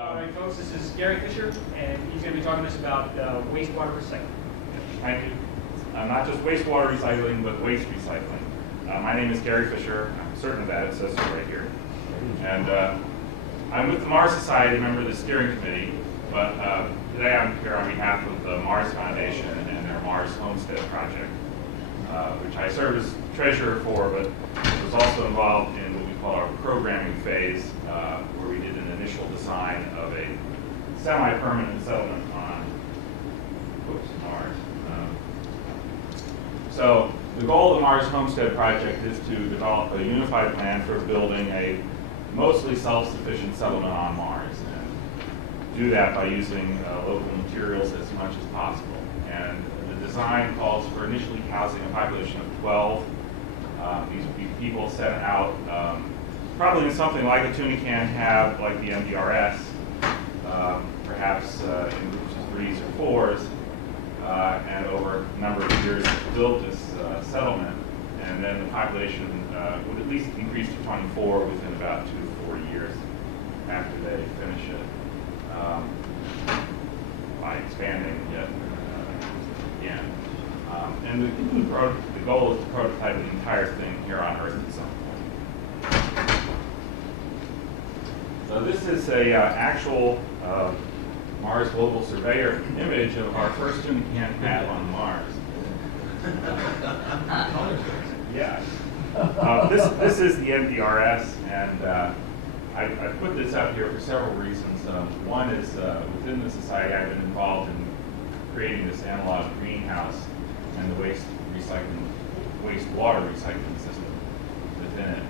All right, folks, this is Gary Fisher, and he's going to be talking to us about wastewater recycling. Thank you. Not just wastewater recycling, but waste recycling. My name is Gary Fisher. I'm certain of that. It says so right here. And I'm with the Mars Society, member of the steering committee, but today I'm here on behalf of the Mars Foundation and their Mars Homestead project, which I serve as treasurer for, but was also involved in what we call our programming phase, where we did an initial design of a semi-permanent settlement on Mars. So the goal of the Mars Homestead project is to develop a unified plan for building a mostly self-sufficient settlement on Mars, and do that by using local materials as much as possible. And the design calls for initially housing a population of 12. These would be people sent out probably in something like a tuna can have, like the MDRS, perhaps in groups of 3s or 4s, and over a number of years build this settlement, and then the population would at least increase to 24 within about 2 to 4 years after they finish it, by expanding yet again. And the goal is to prototype the entire thing here on Earth at some point. So this is a actual Mars Global Surveyor image of our first tuna can pad on Mars. Yeah. This is the MDRS, and I put this up here for several reasons. One is within the society I've been involved in creating this analog greenhouse and the wastewater recycling system within it.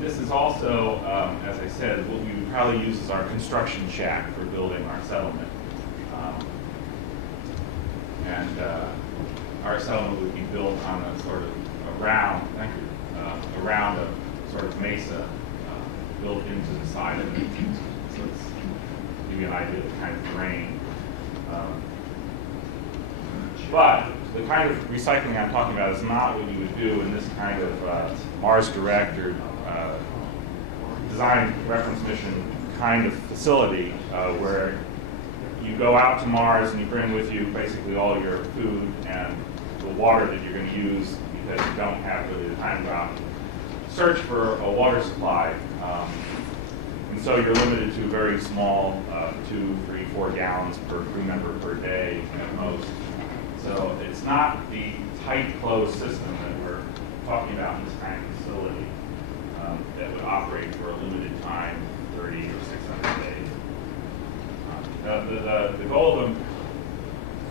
This is also, as I said, what we would probably use as our construction shack for building our settlement. Our settlement would be built on a sort of around a sort of mesa built into the side of it. So it's give you an idea of the kind of terrain. But the kind of recycling I'm talking about is not what you would do in this kind of Mars Direct or design reference mission kind of facility, where you go out to Mars and you bring with you basically all your food and the water that you're going to use, because you don't have really the time to go out and search for a water supply. And so you're limited to very small 2, 3, 4 gallons per crew member per day at most. So it's not the tight closed system that we're talking about in this kind of facility that would operate for a limited time, 30 or 600 days. The goal of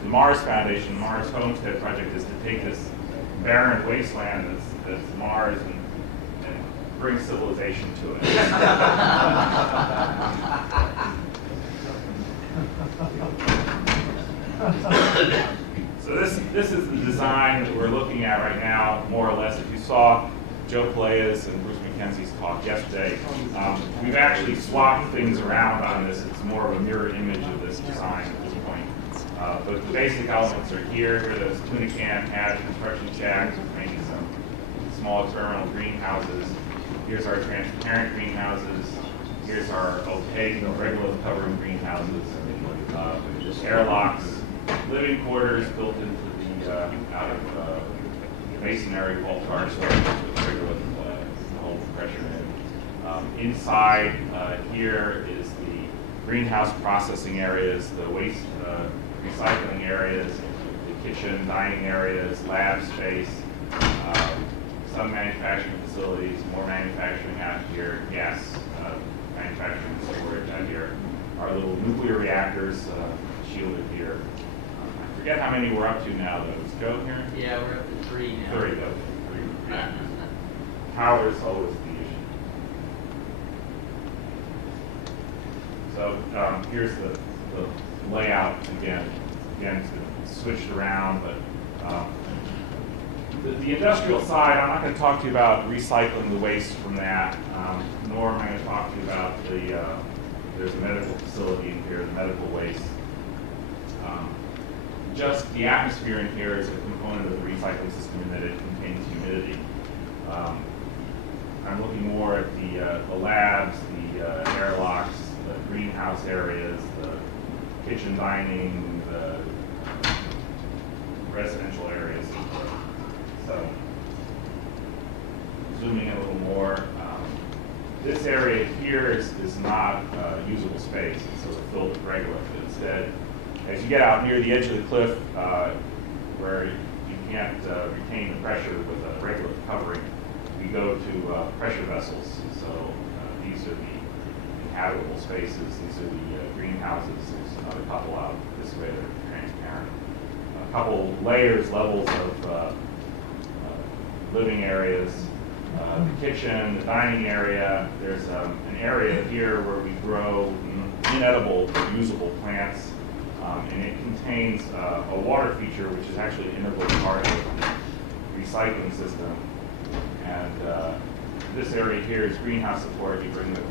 the Mars Foundation, the Mars Homestead project, is to take this barren wasteland that's Mars and bring civilization to it. So this is the design that we're looking at right now, more or less. If you saw Joe Palaya's and Bruce McKenzie's talk yesterday, we've actually swapped things around on this. It's more of a mirror image of this design at this point. But the basic elements are here. Here are those tuna can pad construction shacks with maybe some small experimental greenhouses. Here's our transparent greenhouses. Here's our opaque, regular covering greenhouses. Airlocks, living quarters built into the out of masonry wall car structures with regular hold pressure in. Inside here is the greenhouse processing areas, the waste recycling areas, the kitchen, dining areas, lab space, some manufacturing facilities, more manufacturing out here, gas manufacturing storage out here. Our little nuclear reactors shielded here. I forget how many we're up to now, though. Is Joe here? Yeah, we're up to 3 now. 3, though. 3 reactors. Power is always the issue. So here's the layout again. Again, it's switched around, but the industrial side, I'm not going to talk to you about recycling the waste from that, nor am I going to talk to you about there's a medical facility in here, the medical waste. Just the atmosphere in here is a component of the recycling system in that it contains humidity. I'm looking more at the labs, the airlocks, the greenhouse areas, the kitchen dining, the residential areas. So zooming in a little more, this area here is not usable space. It's sort of filled with regolith. Instead, as you get out near the edge of the cliff, where you can't retain the pressure with a regolith covering, we go to pressure vessels. So these are the inhabitable spaces. These are the greenhouses. There's another couple out this way that are transparent. A couple levels of living areas. The kitchen, the dining area. There's an area here where we grow inedible, usable plants, and it contains a water feature which is actually an integral part of the recycling system. And this area here is greenhouse support. You bring the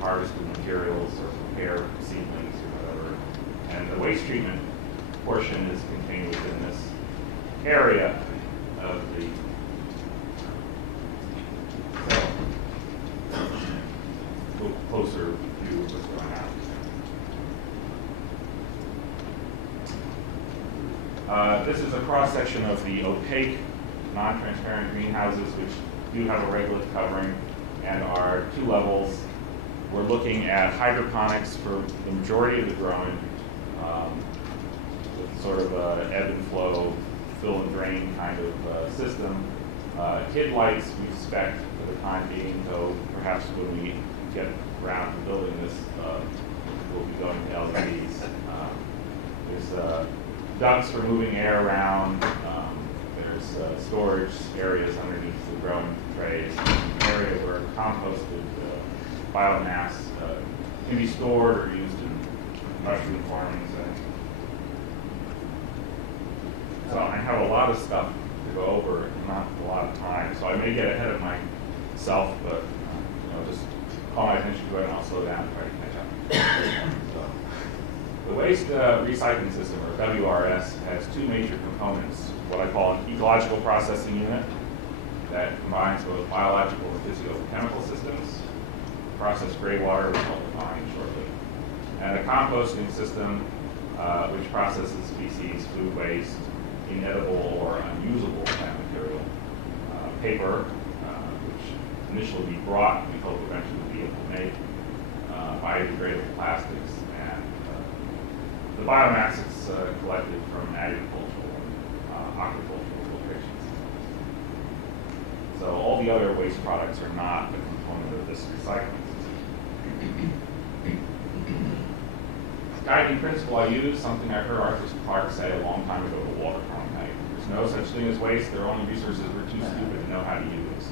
harvested materials or prepare seedlings or whatever. And the waste treatment portion is contained within this area of the. So, a little closer view of what's going on. This is a cross-section of the opaque, non-transparent greenhouses, which do have a regolith covering and are 2 levels. We're looking at hydroponics for the majority of the growing, with sort of a ebb and flow, fill and drain kind of system. Kid lights we expect for the time being, though perhaps when we get around to building this, we'll be going to LEDs. There's ducts for moving air around. There's storage areas underneath the growing trays, an area where composted biomass can be stored or used in mushroom farming. So I have a lot of stuff to go over, not a lot of time, so I may get ahead of myself, but just call my attention to it and I'll slow down and try to catch up. So, the waste recycling system, or WRS, has 2 major components. What I call an ecological processing unit that combines both biological and physicochemical systems, process gray water, which I'll define shortly, and a composting system which processes species, food waste, inedible or unusable plant material, paper, which initially we brought, we hope eventually be able to make, biodegradable plastics, and the biomass is collected from agricultural and aquacultural filtration systems. So all the other waste products are not a component of this recycling system. Guiding principle I use, something I heard Arthur Clarke say a long time ago to Walter Cronkite. There's no such thing as waste. There are only resources we're too stupid to know how to use.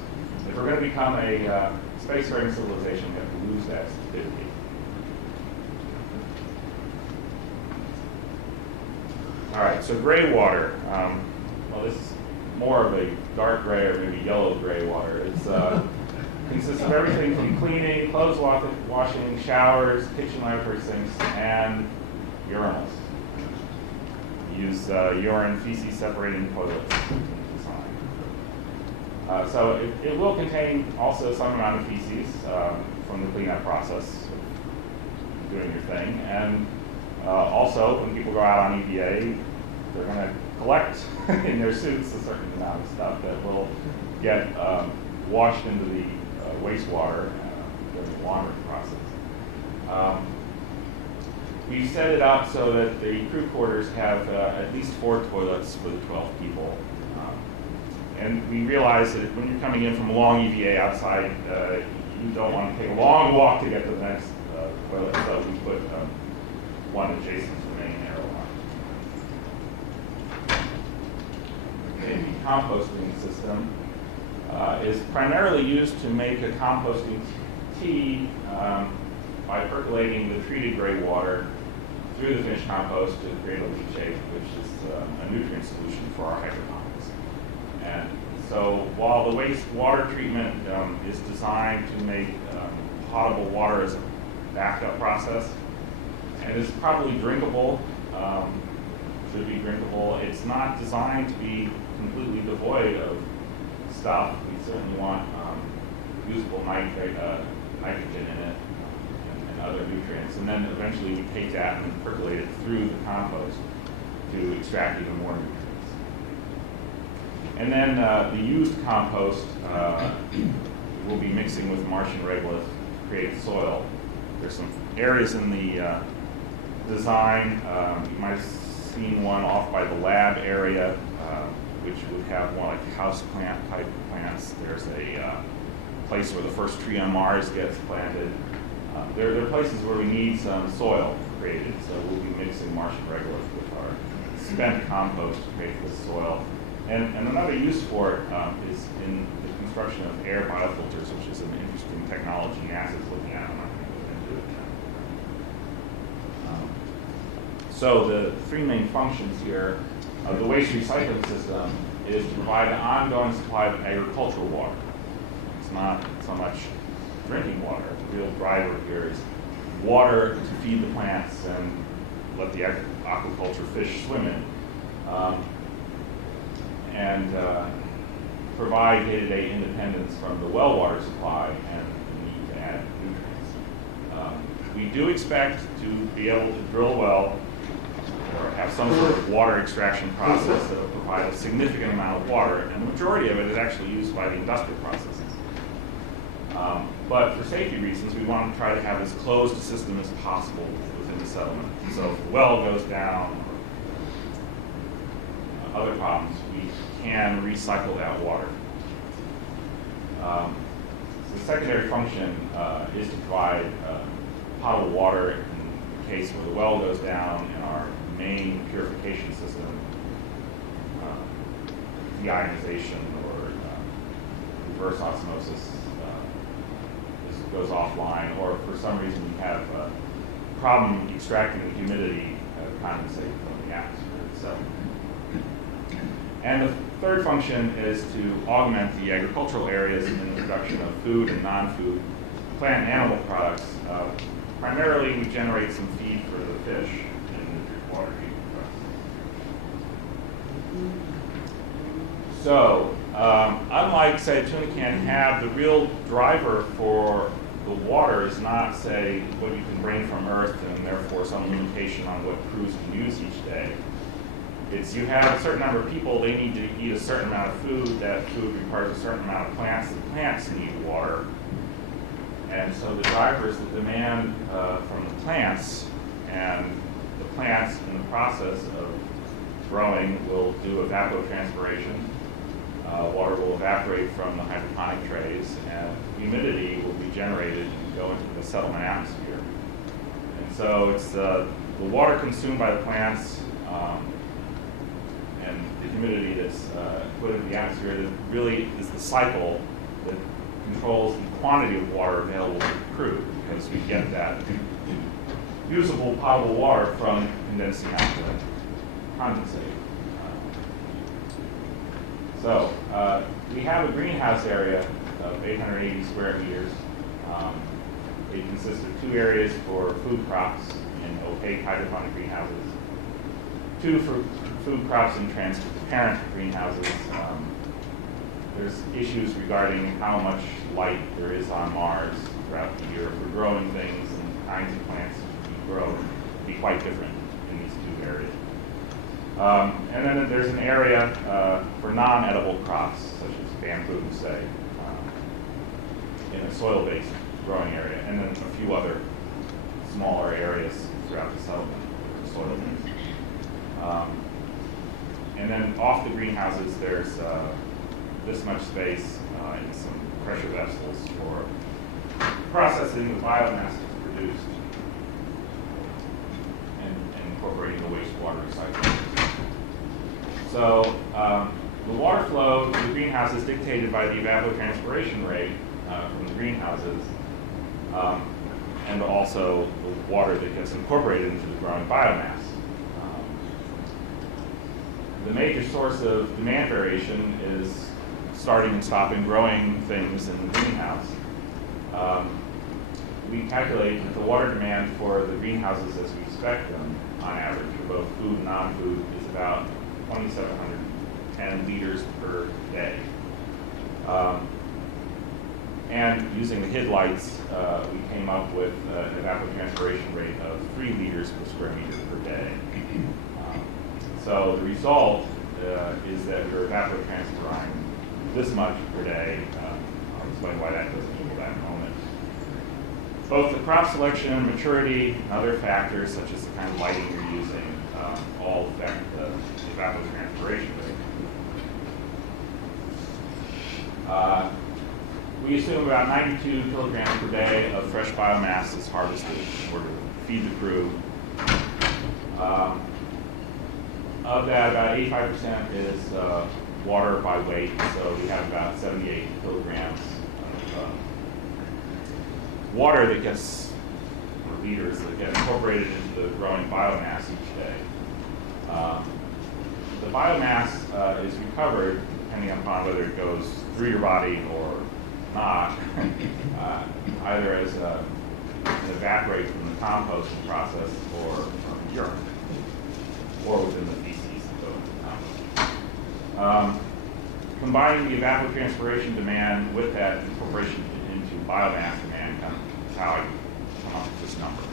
If we're going to become a spacefaring civilization, we have to lose that stupidity. All right, so gray water. Well, this is more of a dark gray or maybe yellow gray water. It's consists of everything from cleaning, clothes washing, showers, kitchen lavatory sinks, and urinals. We use urine feces separating toilets in design. So it will contain also some amount of feces from the cleanup process of doing your thing. And also, when people go out on EVA, they're going to collect in their suits a certain amount of stuff that will get washed into the wastewater during the laundering process. We set it up so that the crew quarters have at least 4 toilets for the 12 people. And we realize that when you're coming in from a long EVA outside, you don't want to take a long walk to get to the next toilet, so we put one adjacent to the main arrow line. The composting system is primarily used to make a composting tea by percolating the treated gray water through the finished compost to create a leachate, which is a nutrient solution for our hydroponics. And so while the wastewater treatment is designed to make potable water as a backup process, and is probably drinkable, should be drinkable, it's not designed to be completely devoid of stuff. We certainly want usable nitrogen in it and other nutrients. And then eventually we take that and percolate it through the compost to extract even more nutrients. And then the used compost we'll be mixing with Martian regolith to create soil. There's some areas in the design. You might have seen one off by the lab area, which would have more like house plant type plants. There's a place where the first tree on Mars gets planted. There are places where we need some soil created, so we'll be mixing Martian regolith with our spent compost to create this soil. And another use for it is in the construction of air biofilters, which is an interesting technology NASA is looking at. I'm not going to go into it now. So the three main functions here of the waste recycling system is to provide an ongoing supply of agricultural water. It's not so much drinking water. The real driver here is water to feed the plants and let the aquaculture fish swim in. And provide day-to-day independence from the well water supply and the need to add nutrients. We do expect to be able to drill a well or have some sort of water extraction process that will provide a significant amount of water, and the majority of it is actually used by the industrial processes. But for safety reasons, we want to try to have as closed a system as possible within the settlement. So if the well goes down, or other problems, we can recycle that water. The secondary function is to provide potable water in the case where the well goes down and our main purification system, deionization or reverse osmosis goes offline, or for some reason we have a problem extracting the humidity condensate from the atmosphere itself. And the third function is to augment the agricultural areas in the production of food and non-food plant and animal products. Primarily, we generate some feed for the fish in the water treatment process. So, unlike, say, a tuna can have, the real driver for the water is not, say, what you can bring from Earth and therefore some limitation on what crews can use each day. It's you have a certain number of people, they need to eat a certain amount of food, that food requires a certain amount of plants, the plants need water. And so the drivers that demand from the plants, and the plants in the process of growing will do evapotranspiration. Water will evaporate from the hydroponic trays, and humidity will be generated and go into the settlement atmosphere. And so it's the water consumed by the plants and the humidity that's put into the atmosphere that really is the cycle that controls the quantity of water available to the crew, because we get that usable potable water from condensing out the condensate. So we have a greenhouse area of 880 square meters. It consists of 2 areas for food crops in opaque hydroponic greenhouses, 2 for food crops in transparent greenhouses. There's issues regarding how much light there is on Mars throughout the year for growing things, and the kinds of plants that you grow be quite different in these 2 areas. And then there's an area for non-edible crops, such as bamboo, say, in a soil-based growing area, and then a few other smaller areas throughout the settlement for soil-based. And then off the greenhouses, there's this much space in some pressure vessels for processing the biomass that's produced and incorporating the wastewater recycling. So the water flow to the greenhouse is dictated by the evapotranspiration rate from the greenhouses, and also the water that gets incorporated into the growing biomass. The major source of demand variation is starting and stopping growing things in the greenhouse. We calculate that the water demand for the greenhouses as we expect them, on average, for both food and non-food, is about 2,710 liters per day. And using the HID lights, we came up with an evapotranspiration rate of 3 liters per square meter per day. So the result is that we're evapotranspiring this much per day. I'll explain why that doesn't equal that in a moment. Both the crop selection, maturity, and other factors, such as the kind of lighting you're using, all affect the evapotranspiration rate. We assume about 92 kilograms per day of fresh biomass is harvested in order to feed the crew. Of that, about 85% is water by weight, so we have about 78 kilograms of water that gets, or liters that get incorporated into the growing biomass each day. The biomass is recovered depending upon whether it goes through your body or not, either as an evaporate from the composting process or from urine, or within the feces that go into the compost. Combining the evapotranspiration demand with that incorporation into biomass demand is how I come up with this number.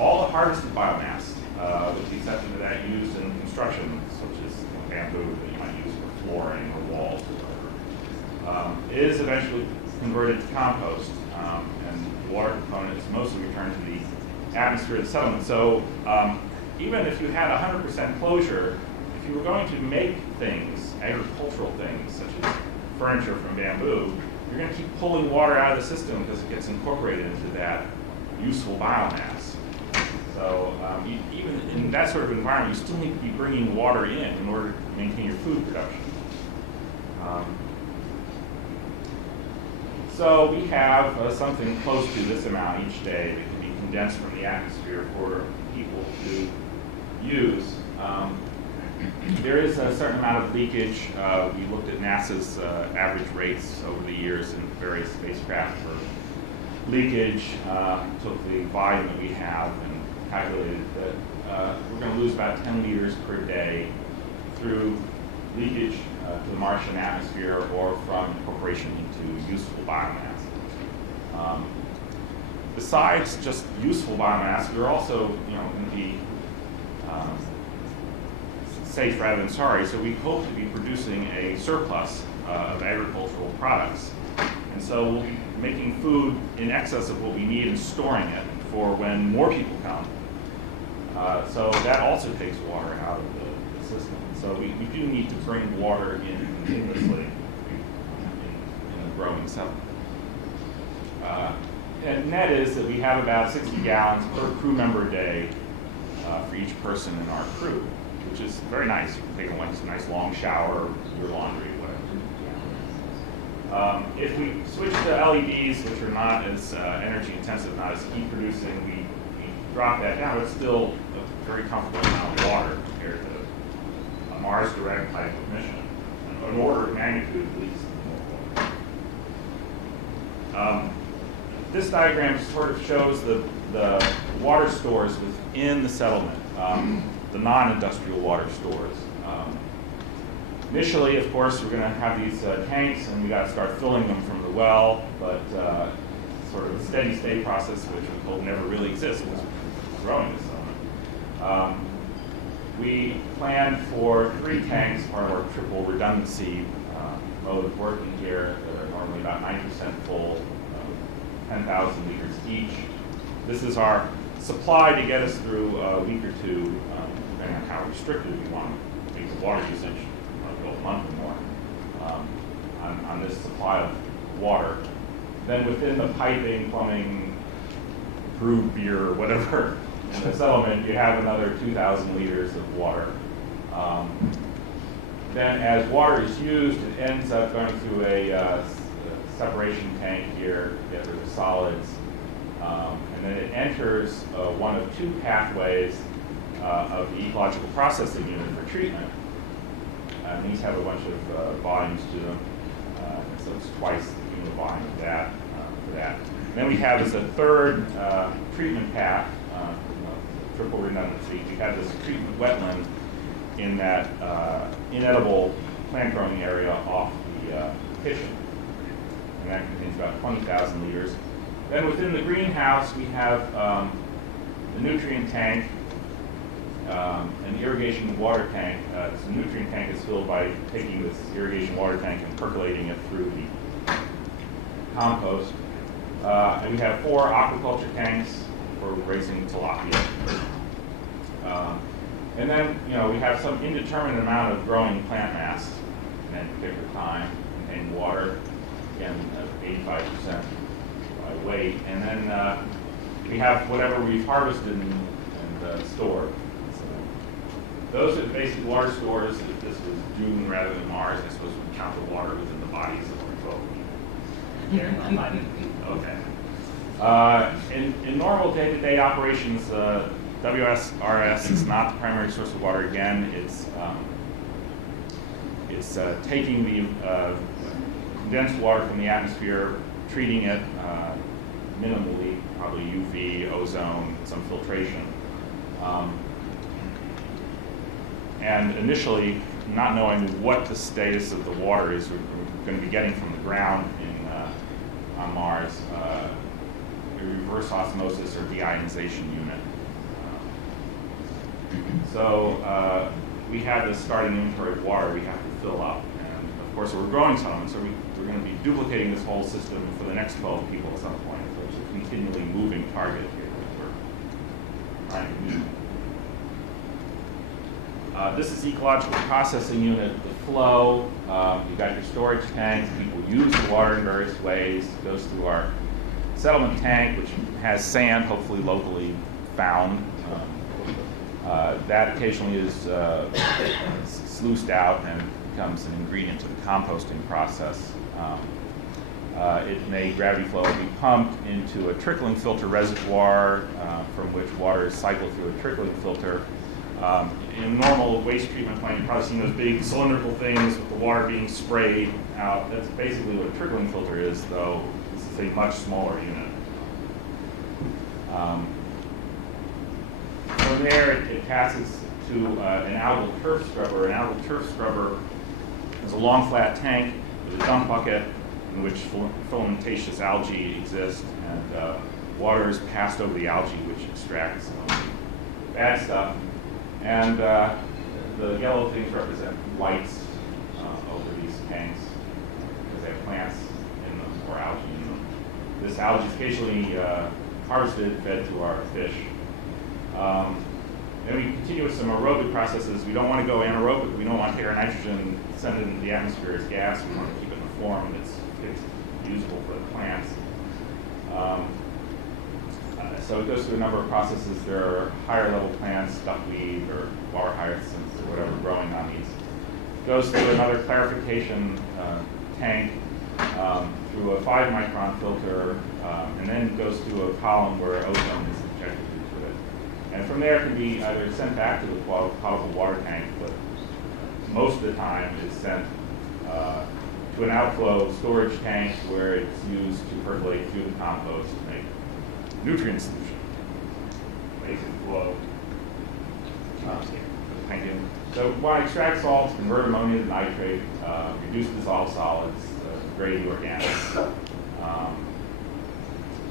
All the harvested biomass, with the exception of that used in construction, such as bamboo that you might use for flooring or walls or whatever, is eventually converted to compost, and the water component is mostly returned to the atmosphere of the settlement. So even if you had 100% closure, if you were going to make things, agricultural things, such as furniture from bamboo, you're going to keep pulling water out of the system because it gets incorporated into that useful biomass. So even in that sort of environment, you still need to be bringing water in order to maintain your food production. So we have something close to this amount each day that can be condensed from the atmosphere for people to use. There is a certain amount of leakage. We looked at NASA's average rates over the years in various spacecraft for leakage, took the volume that we have and calculated that we're going to lose about 10 liters per day through leakage to the Martian atmosphere or from incorporation into useful biomass. Besides just useful biomass, we're also going to be safe rather than sorry, so we hope to be producing a surplus of agricultural products. And so we'll be making food in excess of what we need and storing it for when more people come. So that also takes water out of the system. So we do need to bring water in continuously in the growing settlement. And net is that we have about 60 gallons per crew member a day for each person in our crew, which is very nice. You can take a nice long shower, your laundry, whatever. If we switch to LEDs, which are not as energy intensive, not as heat producing, we drop that down. It's still a very comfortable amount of water compared to a Mars direct type of mission, an order of magnitude at least. This diagram sort of shows the water stores within the settlement, the non-industrial water stores. Initially, of course, we're going to have these tanks, and we got to start filling them from the well, but sort of a steady state process, which we're told never really exists because we're growing this settlement. We planned for 3 tanks, part of our triple redundancy mode of working here, that are normally about 90% full, 10,000 liters each. This is our supply to get us through a week or two, depending on how restricted we want to make the water usage, go a month or more, on this supply of water. Then within the piping, plumbing, brewed beer, whatever, in the settlement, you have another 2,000 liters of water. Then as water is used, it ends up going through a separation tank here to get rid of solids. And then it enters one of 2 pathways of the ecological processing unit for treatment. And these have a bunch of volumes to them. So it's twice the unit volume of that for that. And then we have as a third treatment path, triple redundancy. We have this treatment wetland in that inedible plant growing area off the kitchen. and that contains about 20,000 liters. Then within the greenhouse, we have the nutrient tank, an irrigation water tank. So the nutrient tank is filled by taking this irrigation water tank and percolating it through the compost. And we have 4 aquaculture tanks for raising tilapia. And then, we have some indeterminate amount of growing plant mass at any particular time, and water, again, 85% by weight. And then we have whatever we've harvested and stored. So those are the basic water stores. If this was June rather than Mars, I suppose we'd count the water within the bodies of our 12 people. Okay. In normal day-to-day operations, WSRS is not the primary source of water. Again, it's taking the condensed water from the atmosphere, treating it minimally, probably UV, ozone, some filtration. And initially, not knowing what the status of the water is we're going to be getting from the ground on Mars, a reverse osmosis or deionization unit. So we have this starting inventory of water we have to fill up. And of course, we're growing some, so we're going to be duplicating this whole system for the next 12 people at some point. So it's a continually moving target here that we're trying to meet. This is ecological processing unit, the flow. You've got your storage tanks. People use the water in various ways. It goes through our settlement tank, which has sand, hopefully locally found. That occasionally is sluiced out and becomes an ingredient to the composting process. It may gravity flow be pumped into a trickling filter reservoir from which water is cycled through a trickling filter. In a normal waste treatment plant, you've probably seen those big cylindrical things with the water being sprayed out. That's basically what a trickling filter is, though this is a much smaller unit. From there, it passes to an algal turf scrubber. An algal turf scrubber is a long, flat tank with a dump bucket in which filamentous algae exist, and water is passed over the algae, which extracts the bad stuff. And the yellow things represent lights over these tanks because they have plants in them or algae in them. This algae is occasionally harvested, fed to our fish. Then we continue with some aerobic processes. We don't want to go anaerobic. We don't want air and nitrogen sent into the atmosphere as gas. We want to keep it in a form that's usable for the plants. So it goes through a number of processes. There are higher level plants, duckweed or bar hyacinths or whatever growing on these. It goes through another clarification tank through a 5 micron filter, and then goes through a column where ozone is injected into it. And from there it can be either sent back to the potable water tank, but most of the time it's sent to an outflow storage tank where it's used to percolate through the compost to make nutrient solution. Basic flow. Thank you. So we want to extract salts, convert ammonia to nitrate, reduce dissolved solids, grade the organics. I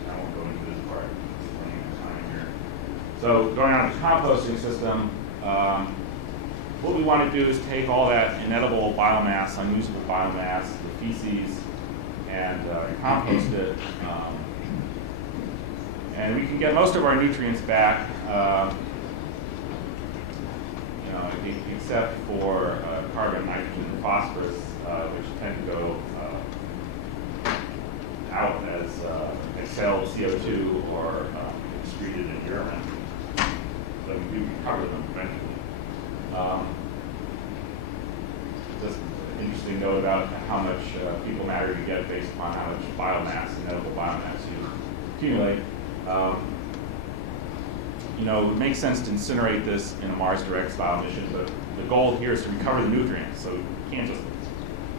won't go into this part. Just running out of time here. So going on to the composting system, what we want to do is take all that inedible biomass, unusable biomass, the feces, and compost it. And we can get most of our nutrients back, except for carbon, nitrogen, and phosphorus, which tend to go out as exhaled CO2 or excreted in urine. So we do recover them eventually. Just an interesting note about how much fecal matter you get based upon how much biomass, inedible biomass you accumulate. It makes sense to incinerate this in a Mars Direct style mission, but the goal here is to recover the nutrients, so you can't just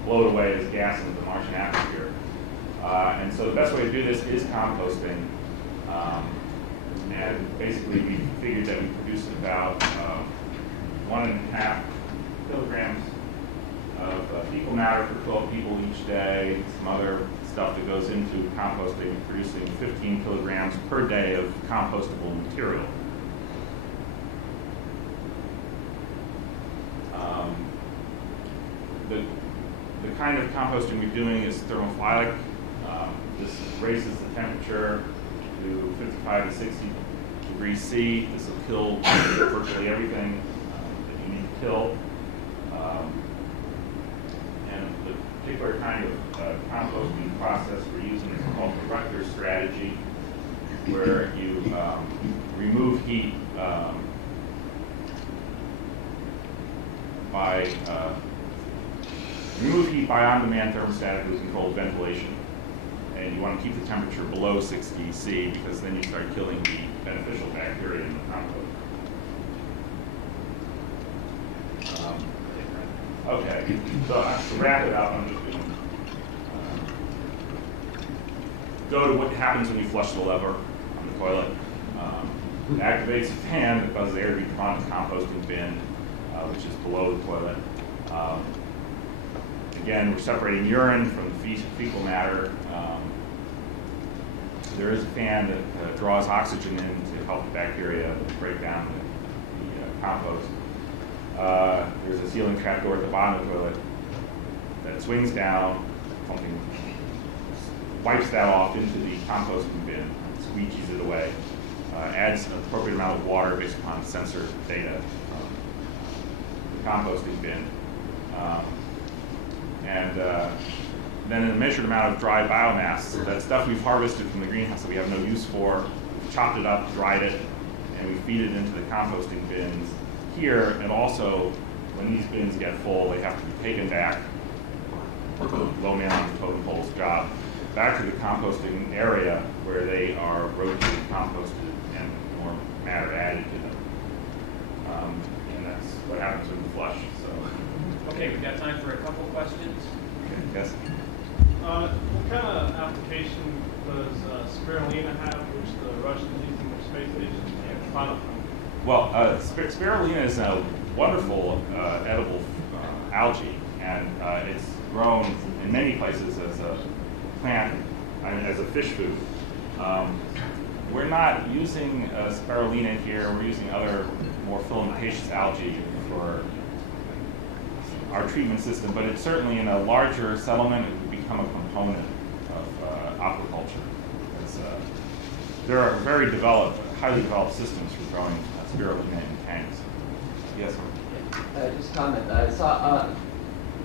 blow it away as gas into the Martian atmosphere. And so the best way to do this is composting. And basically we figured that we produced about 1.5 kilograms of fecal matter for 12 people each day, some other stuff that goes into composting, producing 15 kilograms per day of compostable material. The kind of composting we're doing is thermophilic. This raises the temperature to 55 to 60 degrees C. This will kill virtually everything that you need to kill. And the particular kind of composting process we're using is called the Rutgers strategy, where you remove heat by on-demand thermostatically controlled ventilation. And you want to keep the temperature below 60 C because then you start killing the beneficial bacteria in the compost. Okay, so to wrap it up, I'm just going to go to what happens when you flush the lever on the toilet. It activates a fan that causes air to be drawn to the composting bin, which is below the toilet. Again, we're separating urine from the fecal matter. There is a fan that draws oxygen in to help the bacteria break down the compost. There's a sealing trapdoor at the bottom of the toilet that swings down, something wipes that off into the composting bin, squeegees it away, adds an appropriate amount of water based upon sensor data from the composting bin. Then a measured amount of dry biomass. So that stuff we've harvested from the greenhouse that we have no use for, we've chopped it up, dried it, and we feed it into the composting bins here. And also, when these bins get full, they have to be taken back, low man on the totem pole's job, back to the composting area where they are rotated, composted, and more matter added to them. And that's what happens when you flush. So. Okay, we've got time for a couple questions. Yes. What kind of application does spirulina have, which the Russians use in their space station and Final? Well, spirulina is a wonderful edible algae, and it's grown in many places as a plant, as a fish food. We're not using spirulina here. We're using other more filamentous algae for our treatment system, but it's certainly in a larger settlement, it would become a component of aquaculture. Because, there are very developed, highly developed systems for growing spirulina in tanks. Yes? Just a comment. I saw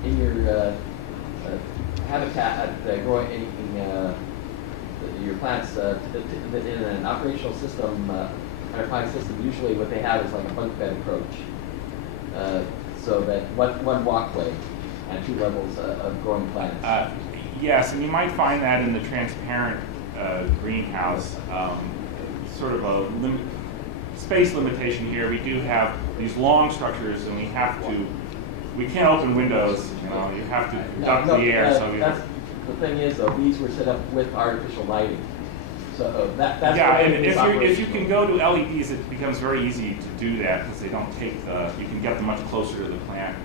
in your habitat growing your plants in an operational system, hydroponic system. Usually, what they have is like a bunk bed approach. So that one walkway and 2 levels of growing plants. Yes, and you might find that in the transparent greenhouse, sort of a space limitation here. We do have these long structures, and we can't open windows. You have to conduct the air. The thing is, though, these were set up with artificial lighting. So that's yeah, and if you can go to LEDs, it becomes very easy to do that because they don't take you can get them much closer to the plant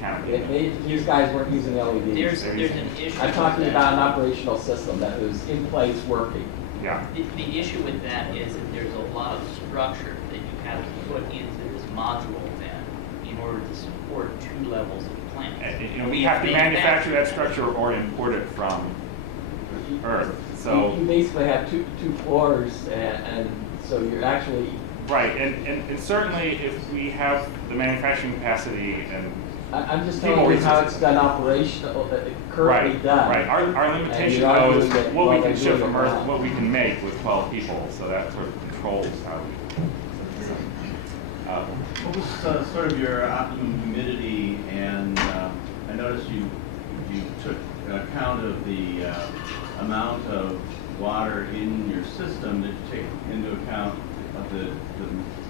canopy. These guys weren't using LEDs. There's an issue. I'm talking about an operational system that was in place working. Yeah. The issue with that is that there's a lot of structure that you have to put into this module then in order to support 2 levels of plants. And we have to manufacture that structure or import it from Earth. So you basically have two floors, and so you're actually right. And certainly, if we have the manufacturing capacity and I'm just telling you how it's done operational, currently done. Right. Our limitation, though, is what we can ship from Earth, what we can make with 12 people. So that sort of controls how we. What was sort of your optimum humidity? And I noticed you took account of the amount of water in your system. Did you take into account of the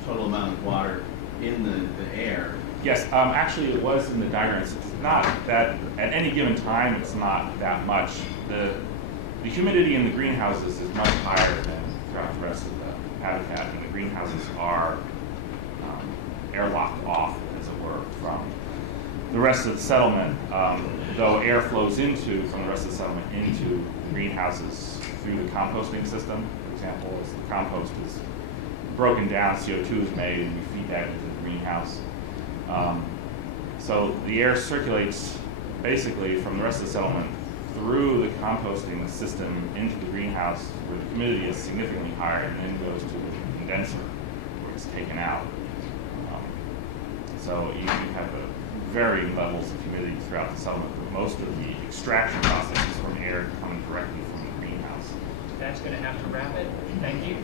total amount of water in the air? Yes, actually it was in the diagrams. It's not that, at any given time, it's not that much. The humidity in the greenhouses is much higher than throughout the rest of the habitat, and the greenhouses are airlocked off, as it were, from the rest of the settlement, though air flows from the rest of the settlement into greenhouses through the composting system. For example, as the compost is broken down, CO2 is made, and we feed that into the greenhouse. So the air circulates basically from the rest of the settlement through the composting system into the greenhouse, where the humidity is significantly higher, and then goes to the condenser, where it's taken out. So you have varying levels of humidity throughout the settlement, but most of the extraction process is from air coming directly from the greenhouse. That's going to have to wrap it. Thank you.